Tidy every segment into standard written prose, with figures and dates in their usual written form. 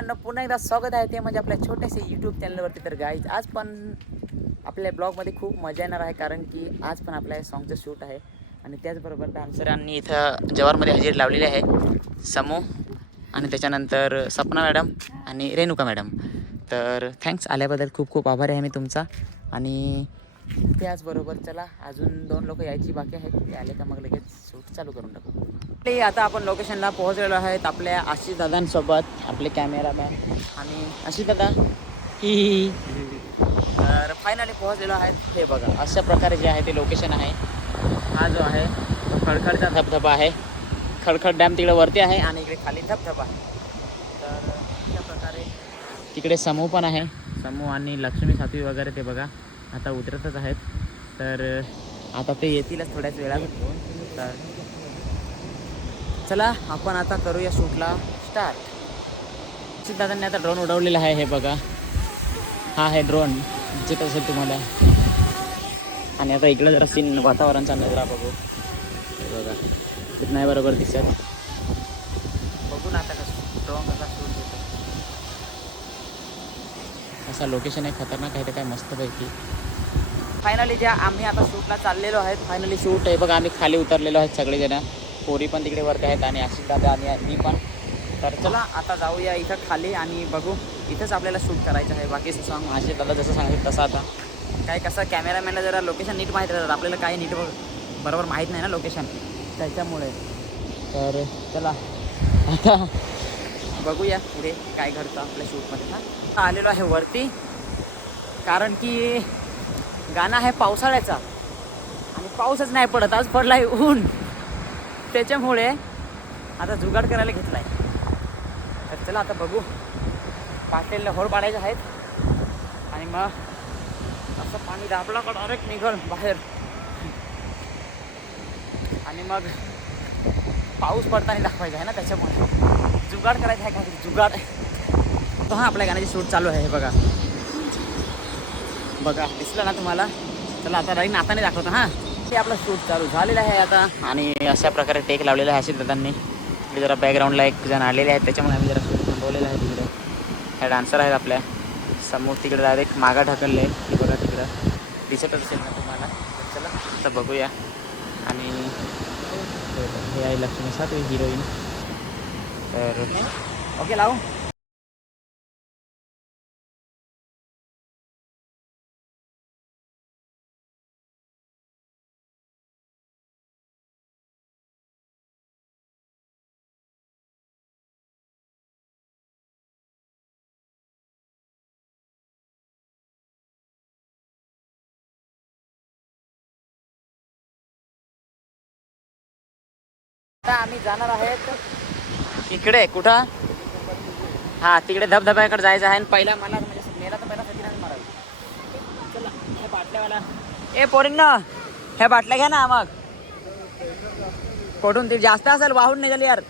मित्रांनो, पुन्हा एकदा स्वागत आहे ते म्हणजे आपल्या छोट्याशा यूट्यूब चॅनलवरती. तर गाईज आज पण आपल्या ब्लॉगमध्ये खूप मजा येणार आहे, कारण की आज पण आपल्या सॉन्गचं शूट आहे आणि त्याचबरोबर डान्सरांनी इथं जवारमध्ये हजेरी लावलेली आहे. समूह आणि त्याच्यानंतर सपना मॅडम आणि रेणुका मॅडम. तर थँक्स, आल्याबद्दल खूप खूप आभारी आहे मी तुमचा. आणि त्याचबरोबर चला, अजून 2 लोक यायची बाकी आहेत. ते आले का मग लगेच शूट चालू करून टाकू. आता आपण लोकेशनला पोहोचलेलो आहेत आपल्या आशिष दादांसोबत, आपले कॅमेरामॅन आणि आशिष दादा ही. तर फायनली पोहोचलेलो आहेत. हे बघा, अशा प्रकारे जे आहे ते लोकेशन आहे. हा जो आहे तो खडखडचा धबधबा आहे. खडखड डॅम तिकडे वरती आहे आणि इकडे खाली धबधबा आहे. तर अशा प्रकारे तिकडे समूह पण आहे. समूह आणि लक्ष्मी सातवी वगैरे ते बघा आता उतरतच आहेत. तर आता ते येतीलच थोड्याच वेळात. तर चला, आपण आता करूया शूटला स्टार्ट. दादांनी आता ड्रोन उडवलेला आहे. हे बघा, हा आहे ड्रोन, दिसत असेल तुम्हाला. आणि आता इकडे जरा सीन वातावरणचा नजरा बघू. हे बघा, तिथं नाही बरोबर दिसत. बघू ना आता कसं ड्रोन कसा शूट होतो. असा लोकेशन आहे, खतरनाक आहे. ते काय मस्तपैकी. फायनली ज्या आम्ही आता शूटला चाललेलो आहेत, फायनली शूट आहे बघा. आम्ही खाली उतरलेलो आहेत सगळेजण. पोरी पण तिकडे वरती आहेत आणि आशिष दादा आणि मी पण. तर चला आता जाऊया इथं खाली आणि बघू. इथंच आपल्याला शूट करायचं आहे. बाकीचं सॉन्ग आशिष दादा जसं सांगितलं तसं. आता काय कसं कॅमेरामॅनला जरा लोकेशन नीट माहीत राहतात, आपल्याला काही नीट बरोबर माहीत नाही ना लोकेशन, त्याच्यामुळे. तर चला आता बघूया पुढे काय घडतं आपल्या शूटमध्ये. हां, आलेलो आहे वरती, कारण की गाणं आहे पावसाळ्याचा आणि पाऊसच नाही पडत. आज पडला आहे ऊन, त्याच्यामुळे आता जुगाड करायला घेतला आहे. तर चला आता बघू. पातेला होड पाडायचे आहेत आणि मग असं पाणी दाबला का डायरेक्ट निघल बाहेर. आणि मग पाऊस पडताना दाखवायचा आहे ना, त्याच्यामुळे जुगाड करायचं आहे. काय जुगाड. तो हा आपल्या गाण्याची शूट चालू आहे. हे बघा बघा, दिसलं ना तुम्हाला. चला आता राईन नाताने दाखवतो. हां, ते आपलं शूट चालू झालेलं आहे आता. आणि अशा प्रकारे टेक लावलेला आहे आशिष दादांनी. तिकडे जरा बॅकग्राऊंडला एक जण आलेले आहेत, त्याच्यामुळे आम्ही जरा शूट थांबवलेलं आहे. तिकडे ह्या डान्सर आहेत आपल्या समोर. तिकडे डायरेक्ट मागं ढकलले की बघा, तिकडं दिसतच असेल ना तुम्हाला. चला आता बघूया. आणि हे आहे लक्ष्मी सातवी हिरोईन. तर ओके, लावू. आता आम्ही जाणार आहेत इकडे. कुठं? हा, तिकडे धबधब्याकडे जायचं आहे. आणि पहिला मला म्हणजे मेला तर पहिला सचिनच मारावी. चला, हे बाटल्यावाला ए पोरींना ह्या बाटल्या घ्या ना. मग कुठून ती जास्त असेल, वाहून नाही झाली यार.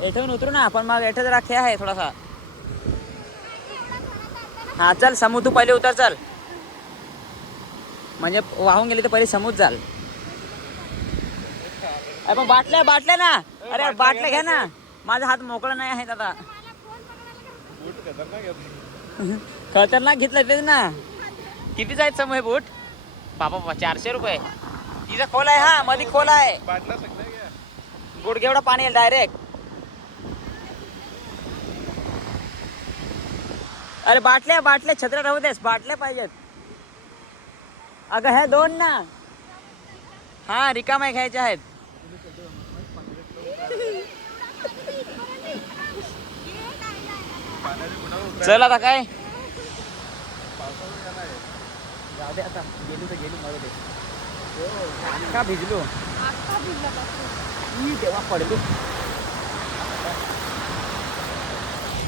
येथून उतरू ना आपण. मग येथे जरा खेळ आहे थोडासा. हा चल समू, तू पहिले उतर. चल, म्हणजे वाहून गेली तर पहिले समूच जाल. मग बाटल्या बाटल्या ना. अरे बाटल्या घ्या ना. माझा हात मोकळा नाही आहे दादा. खतरनाक घेतलं तेच ना. किती जायचं समूह हे बूट? बाबा 400 रुपये. तिचा खोल आहे. हा, मध्ये खोल आहे. गुडघेवढं पाणी येईल डायरेक्ट. अरे बाटल्या बाटल्या, छत्र्या राहू देस, बाटल्या पाहिजेत. अगं हे 2 ना. हा, रिकाम्या घ्यायच्या आहेत. चल आता काय, जाऊ दे आता. गेली तर गेली, मरू दे. अख्खा भिजलो. तेव्हा पडलो.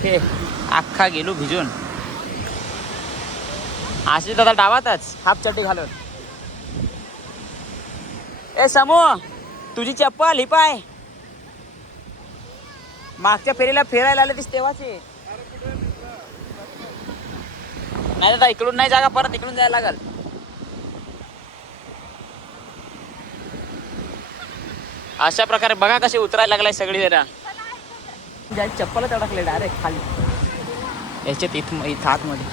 हे अख्खा गेलो भिजून. आशिष दादा डावातच हाफ चड्डी घालून. ए समूह, तुझी चप्पल ही पाय. मागच्या फेरीला फिरायला आले तीस तेव्हाची. नाही दादा, इकडून नाही जागा, परत इकडून जायला लागल. अशा प्रकारे बघा कशी उतरायला लागलाय सगळी जरा. ज्या चप्पलच अडकले डायरेक्ट खाली याच्यात इथं आतमध्ये.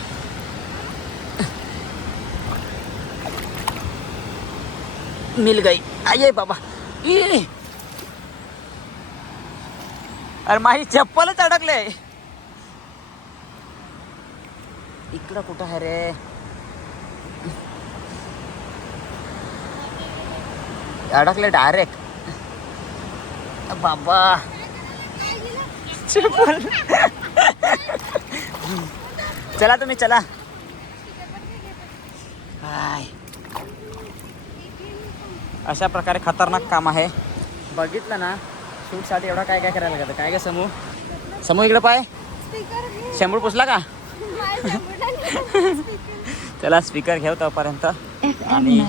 मिल गई. आये बाबा. अरे माझी चप्पलच अडकले. इकडं कुठं आहे रे? अडकले डायरेक्ट. बाबा चप्पल. चला तुम्ही चला. हाय, अशा प्रकारे खतरनाक काम आहे. बघितलं ना शूटसाठी एवढा काय काय करायला लागतं. काय काय समूह इकडे पाय. शेंबूड पुसला का? चला स्पीकर घेऊ तोपर्यंत आणि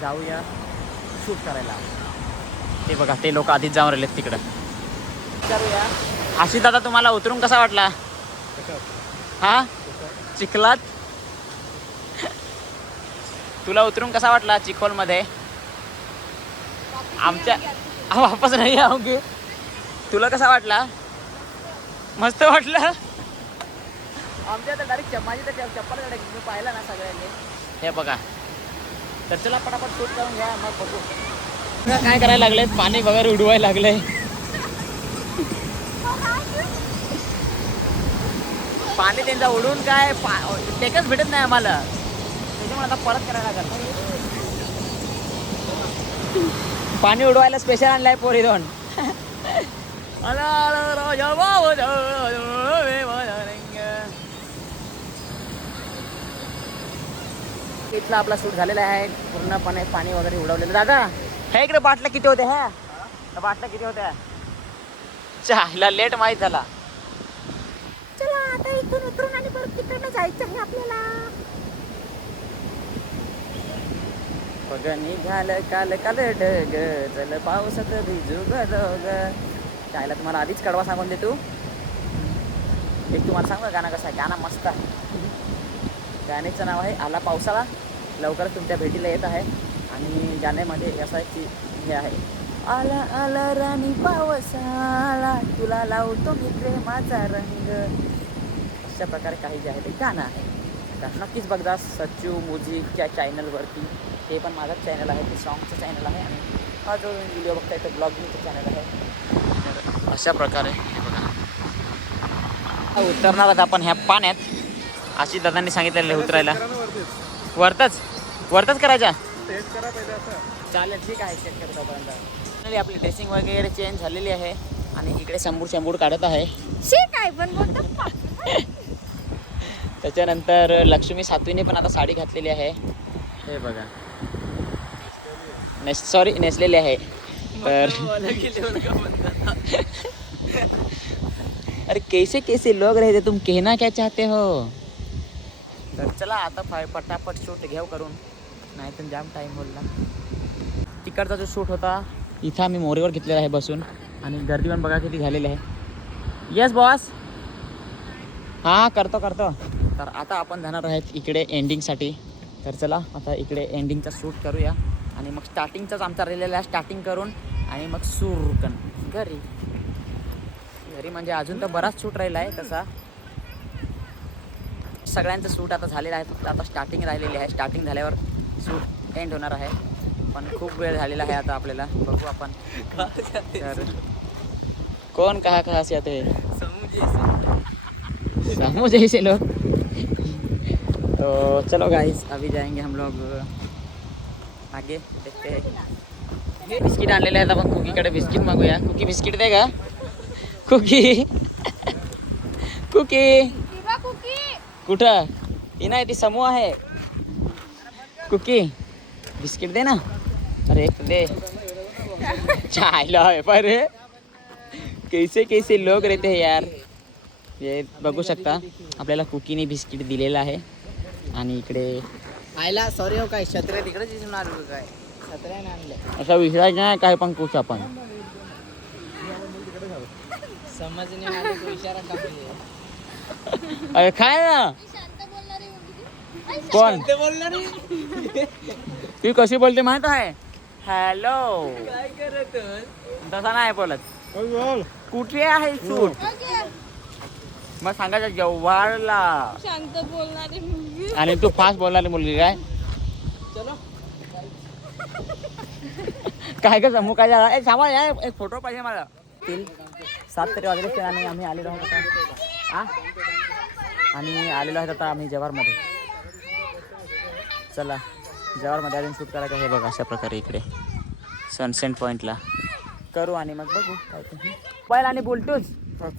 जाऊया शूट करायला. ते बघा ते लोक आधीच जाऊन राहिलेत तिकडं. करूया. आशिष दादा तुम्हाला उतरून कसा वाटला? हा चिखलात तुला उतरून कसा वाटला चिखोलमध्ये? आमच्या वापस नाही आहोगे. तुला कसा वाटला? मस्त वाटलं. आमच्या तर डायरेक्ट माझी तर चप्पल मी पाहिलं ना सगळ्यांनी. हे बघा. तर चला पटापट शूट करून घ्या मग बघू काय करायला लागले. पाणी वगैरे उडवायला लागले. पाणी त्यांचा उडून काय टेकच भेटत नाही आम्हाला. त्याच्यामुळे आता परत करायला लागेल. पाणी उडवायला स्पेशल आणलाय पोरी दोन. इथला आपला शूट झालेला आहे पूर्णपणे. पाणी वगैरे उडवलेलं. दादा हे इकडे बाटल्या किती होत्या? ह्या बाटल्या किती होत्या? चला लेट माहीत झाला. चला आता इथून उतरून आणि परत तिकडनं जायचं आहे आपल्याला. बघ निघालं काल काल ढग चल पावसात भिजू गलोग. त्याला तुम्हाला आधीच कडवा सांगून दे. तू एक तुम्हाला सांग गाणं कसं आहे. गाणं मस्त आहे. गाण्याचं नाव आहे आला पावसाळा. लवकरच तुमच्या भेटीला येत आहे. आणि गाण्यामध्ये असं आहे की हे आहे आला आला राणी पावसाळा तुला लावतो मी प्रेमाचा रंग. अशा प्रकारे काही जे आहे ते गाणं आहे. तर नक्कीच बघा सच्चू म्युझिकच्या चॅनलवरती. ते पण माझाच चॅनल आहे. ते सॉंगचं चॅनल आहे. आणि हा जो व्हिडिओ बघताय तो ब्लॉगिंगचं चॅनल आहे. तर अशा प्रकारे हे बघा उतरणार आहोत आपण ह्या पाण्यात. आशिष दादांनी सांगितलेलं उतरायला. वरतच करायचा. चालेल ठीक आहे. चेक करतोपर्यंत आपली ड्रेसिंग वगैरे चेंज झालेली आहे. आणि इकडे शंभूड काढत आहे. काय पण बोलतो. त्याच्यानंतर लक्ष्मी सातवीने पण आता साडी घातलेली आहे. हे बघा नेसलेली आहे. तर अरे कैसे लोग रहते तुम कहना क्या चाहते हो. तर चला आता पटापट शूट घेऊ करून. नाही तर जाम टाईम बोलला. तिकडचा जो शूट होता इथं आम्ही मोरीवर घेतलेला आहे बसून. आणि गर्दी पण बघा किती झालेली आहे. Yes boss. हां करतो. तर आता आपण जाणार आहेत इकडे एंडिंगसाठी. तर चला आता इकडे एंडिंगचा शूट करूया. आणि मग स्टार्टिंगचाच आमचा राहिलेला आहे. स्टार्टिंग करून आणि मग सुरकन घरी म्हणजे अजून तर बराच शूट राहिला आहे तसा. सगळ्यांचं शूट आता झालेलं आहे. फक्त आता स्टार्टिंग राहिलेली आहे. स्टार्टिंग झाल्यावर शूट एंड होणार आहे. पण खूप वेळ झालेला आहे आता आपल्याला. बघू आपण तर कौन कहाँ से आते हैं. समूह जैसे लोग. तो चलो गाइस अभी जाएंगे हम लोग आगे. देखते हैं. बिस्किट आणलेले आहेत आपण. कुकीकडे बिस्किट मागूया. कुकी बिस्किट दे का. कुकी कुठं ही नाही ती समूह आहे. कुकी बिस्किट दे ना. अरे एक दे. चायला है पर कैसे लोग रहते हैं यार. हे बघू शकता आपल्याला कुकीने बिस्किट दिलेलं आहे. आणि इकडे आयला सॉरी हो काय छत्र्या तिकडे दिसणार काय छत्र्या आणले. असा विश्वास नाही काय पण कुछ आपण समजने वाले को इशारा काफी है. अरे काय ना कोण ती कशी बोलते माहित आहे. हॅलो काय करत तसा नाही बोलत. कुठे आहे शूट मग सांगायचं जव्हारला. शांत बोलणारी मुलगी. आणि तू फास्ट बोलणारी मुलगी काय काय का समूह काय झाला सांभाळ या एक फोटो पाहिजे मला. 7 तरी वाजले असतील आणि आम्ही आलेलो आहोत आता आणि आलेलो आहोत आता आम्ही जव्हारमध्ये. चला जव्हारमध्ये अजून शूट करायचं हे बघा अशा प्रकारे इकडे सनसेट पॉईंटला करू आणि मग बघू काय ते मोबाईल आणि बोलतोच.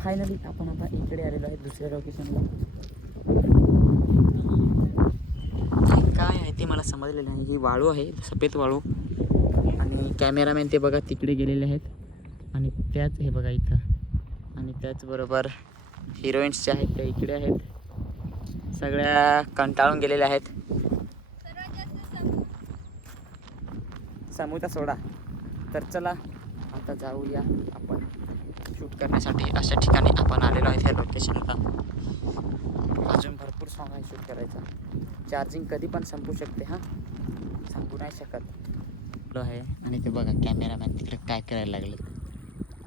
फायनली आपण आता इकडे आलेलो आहे दुसऱ्या लोकेशनला. काय आहे ते मला समजलेलं नाही. ही वाळू आहे सफेद वाळू आणि कॅमेरामॅन ते बघा तिकडे गेलेले आहेत आणि त्याच हे बघा इथं आणि त्याचबरोबर हिरोईन्स ज्या आहेत त्या इकडे आहेत. सगळ्या कंटाळून गेलेल्या आहेत. समुद्र सोडा. तर चला आता जाऊया आपण शूट करण्यासाठी. अशा ठिकाणी आपण आलेलो आहे ह्या लोकेशनला. अजून भरपूर सॉंग आहे शूट करायचा. चार्जिंग कधी पण संपू शकते हां सांगू नाही शकत आहे. आणि ते बघा कॅमेरामॅन तिकडे काय करायला लागले.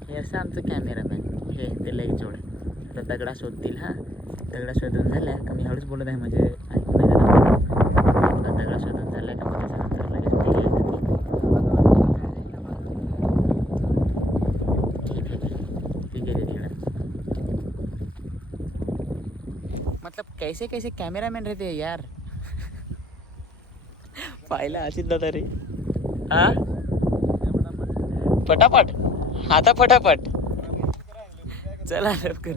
हे असं आमचं कॅमेरामॅन हे ते लई जोड तर दगडा शोधतील हां. दगडा शोधून झाल्या का मी हळूच बोलत आहे म्हणजे ऐकू नाही झालं. दगडा शोधून झाल्या का मग त्याच्यानंतर लगेच ते गेले तिकडे. मतलब कैसे कैसे कॅमेरामॅन रहते यार. पाहिला असेल ना तरी हा फटाफट आता फटाफट चला लवकर.